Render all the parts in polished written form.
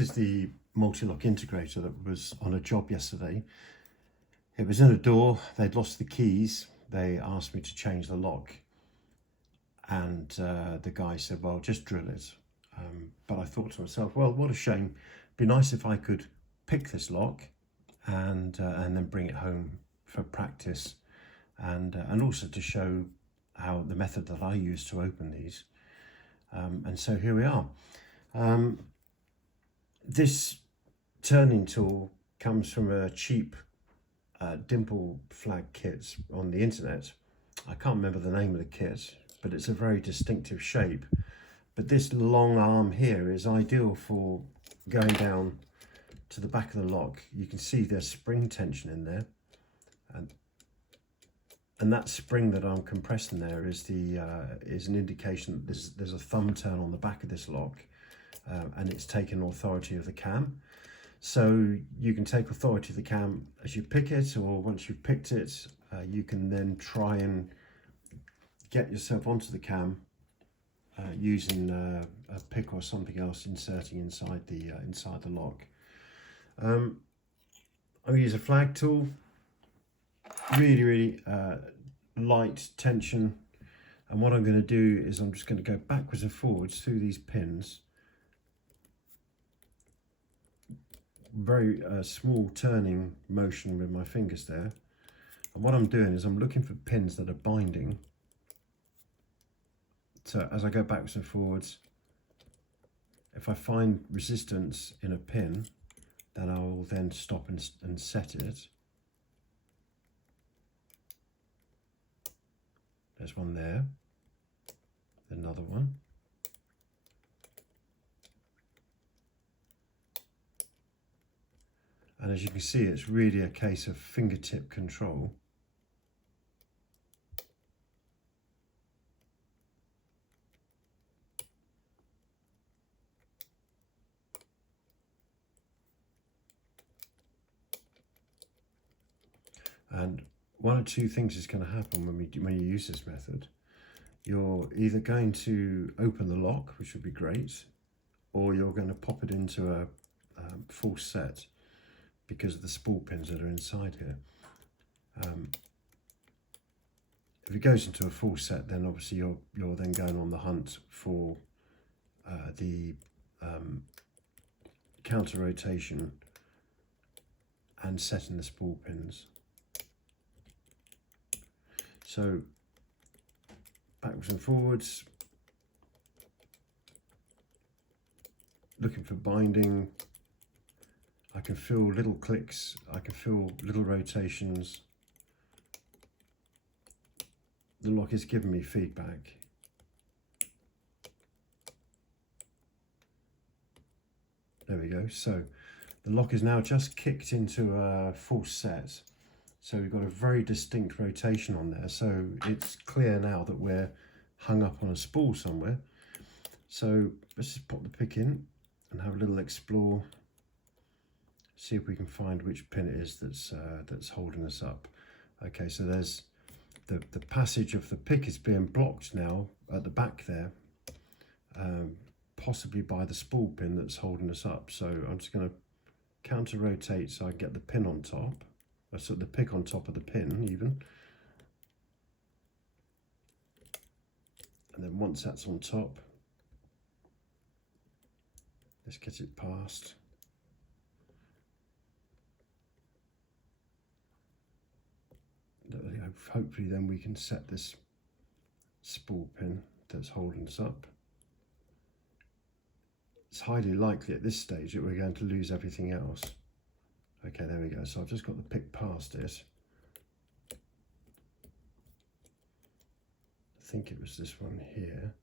is the multi-lock integrator that was on a job yesterday. It was in a door, they'd lost the keys, they asked me to change the lock, and the guy said, well, just drill it. But I thought to myself, well, what a shame. It'd be nice if I could pick this lock and then bring it home for practice, and also to show how the method that I use to open these. And so here we are. This turning tool comes from a cheap dimple flag kit on the internet. I can't remember the name of the kit, but it's a very distinctive shape. But this long arm here is ideal for going down to the back of the lock. You can see there's spring tension in there, and that spring that I'm compressing there is an indication that there's a thumb turn on the back of this lock, and it's taken authority of the cam. So you can take authority of the cam as you pick it, or once you've picked it, you can then try and get yourself onto the cam using a pick or something else, inserting inside the lock. I'm going to use a flag tool, really light tension, and what I'm going to do is I'm just going to go backwards and forwards through these pins. Very small turning motion with my fingers there, and what I'm doing is I'm looking for pins that are binding. So as I go backwards and forwards, if I find resistance in a pin, then I will then stop and set it. There's one there, another one. And as you can see, it's really a case of fingertip control. And one or two things is going to happen when you use this method. You're either going to open the lock, which would be great, or you're going to pop it into a full set because of the spool pins that are inside here. If it goes into a full set, then obviously you're then going on the hunt for the counter rotation and setting the spool pins. So backwards and forwards, looking for binding. I can feel little clicks, I can feel little rotations. The lock is giving me feedback. There we go. So the lock is now just kicked into a full set. So we've got a very distinct rotation on there. So it's clear now that we're hung up on a spool somewhere. So let's just pop the pick in and have a little explore. See if we can find which pin it is that's holding us up. Okay, so there's the passage of the pick is being blocked now at the back there, possibly by the spool pin that's holding us up. So I'm just going to counter rotate so I get the pin on top. So the pick on top of the pin even. And then once that's on top, let's get it past. Hopefully then we can set this spool pin that's holding us up. It's highly likely at this stage that we're going to lose everything else. Okay, there we go. So I've just got the pick past it. I think it was this one here.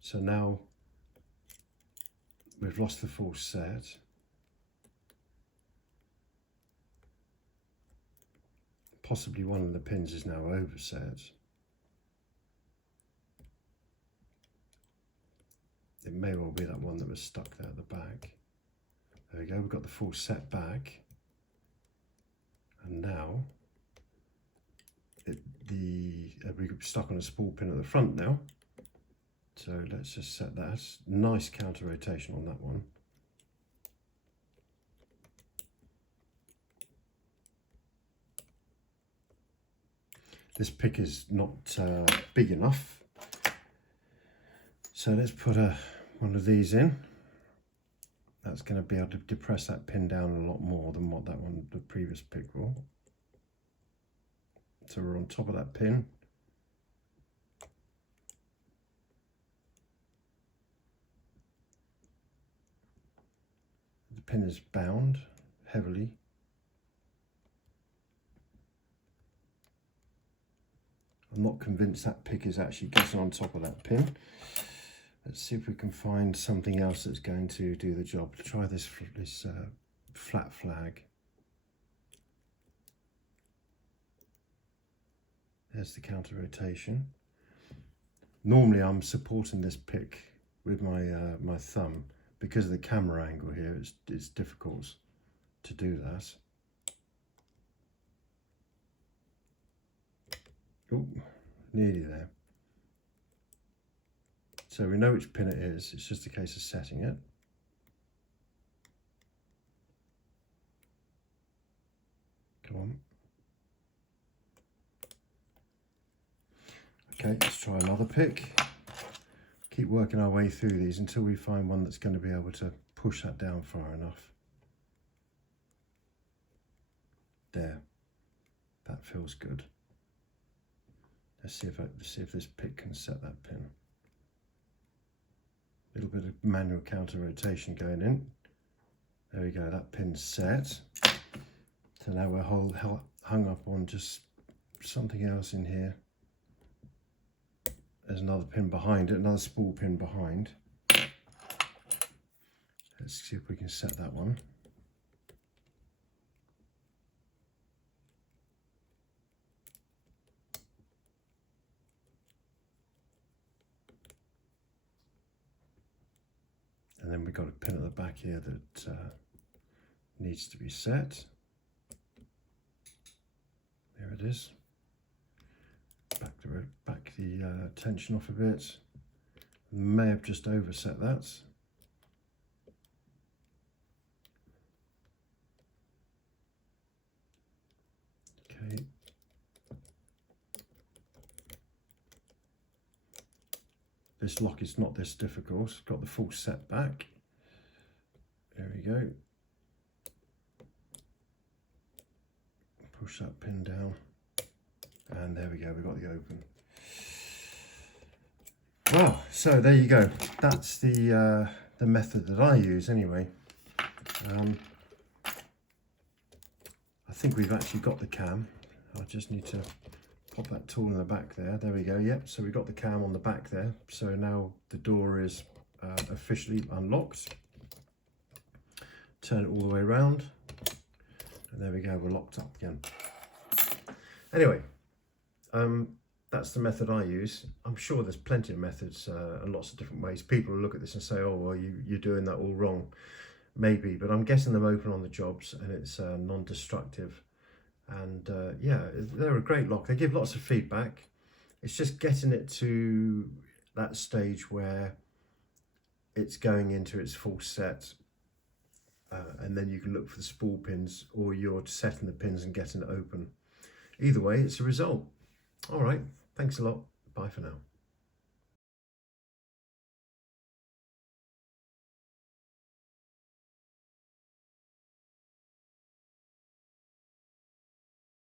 So now we've lost the full set. Possibly one of the pins is now overset. It may well be that one that was stuck there at the back. There we go, we've got the full set back. And now we're stuck on a spool pin at the front now. So let's just set that. Nice counter rotation on that one. This pick is not big enough. So let's put one of these in. That's going to be able to depress that pin down a lot more than what that one, the previous pick will. So we're on top of that pin. The pin is bound heavily. I'm not convinced that pick is actually getting on top of that pin. Let's see if we can find something else that's going to do the job. Try this flat flag. There's the counter rotation. Normally I'm supporting this pick with my my thumb. Because of the camera angle here, it's difficult to do that. Oh, nearly there. So we know which pin it is, it's just a case of setting it. Come on. Okay, let's try another pick. Keep working our way through these until we find one that's going to be able to push that down far enough. There, that feels good. Let's see if this pick can set that pin. A little bit of manual counter rotation going in. There we go, that pin's set. So now we're hung up on just something else in here. There's another pin behind it, another spool pin behind. Let's see if we can set that one. And then we've got a pin at the back here that needs to be set. There it is. Back the tension off a bit. May have just overset that. Okay. This lock is not this difficult. It's got the full set back. There we go. Push that pin down. And there we go, we've got the open. Well, so there you go. That's the method that I use anyway. I think we've actually got the cam. I just need to pop that tool in the back there. There we go, yep. So we've got the cam on the back there. So now the door is officially unlocked. Turn it all the way around. And there we go, we're locked up again. Anyway. That's the method I use. I'm sure there's plenty of methods and lots of different ways. People will look at this and say, oh, well, you're doing that all wrong. Maybe, but I'm getting them open on the jobs and it's non-destructive. And yeah, they're a great lock. They give lots of feedback. It's just getting it to that stage where it's going into its full set. And then you can look for the spool pins, or you're setting the pins and getting it open. Either way, it's a result. All right, thanks a lot. Bye for now.